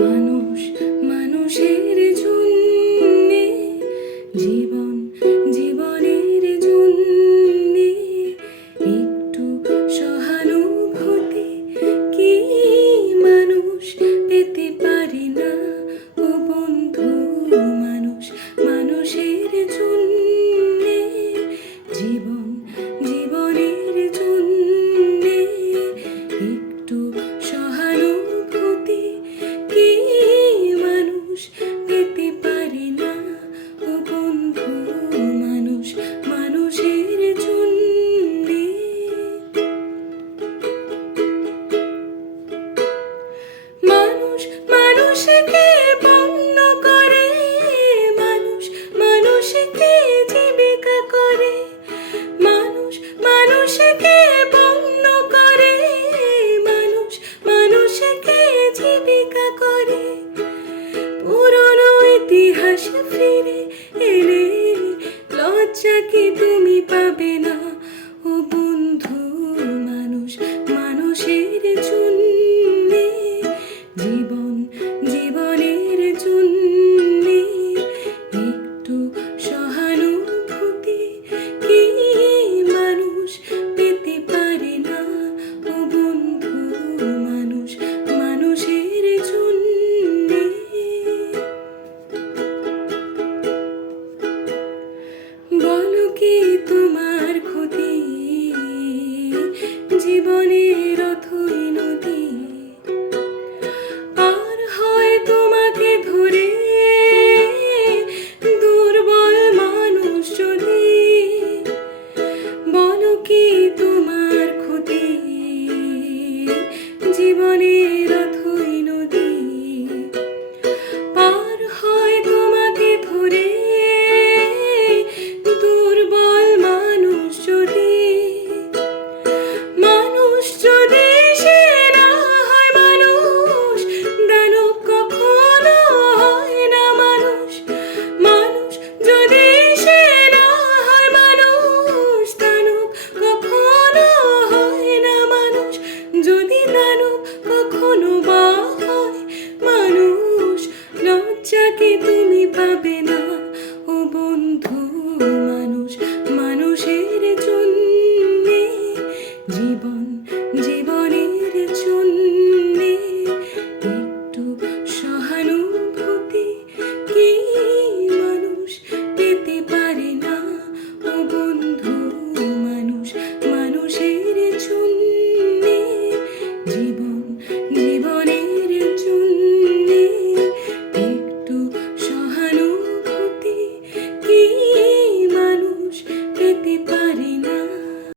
মানুষ মানুষের জন্যে, জীবন জীবনের জন্যে একটু সহানুভূতি কি মানুষ পেতে পারি না? ও বন্ধু, মানুষ মানুষের জন্যে, জীবন জীবনের জন্যে একটু সহানুভূতি কি মানুষ পেতে পারি না? ও বন্ধু, মানুষ মানুষের জন্যে। মানুষ মানুষকে বন্য করে, মানুষ মানুষকে জীবিকা করে, মানুষ মানুষকে বন্য করে, মানুষ মানুষকে জীবিকা করে। পুরনো ইতিহাস ফিরে এলে লজ্জা কি তুমি পাবে না? ও বন্ধু, মানুষ মানুষের জন্যে, জীবন জীবনের জন্যে একটু সহানুভূতি কি মানুষ পেতে পারে না? ও বন্ধু, মানুষ মানুষের জন্যে। বলো কি তোমার ক্ষতি জীবনে?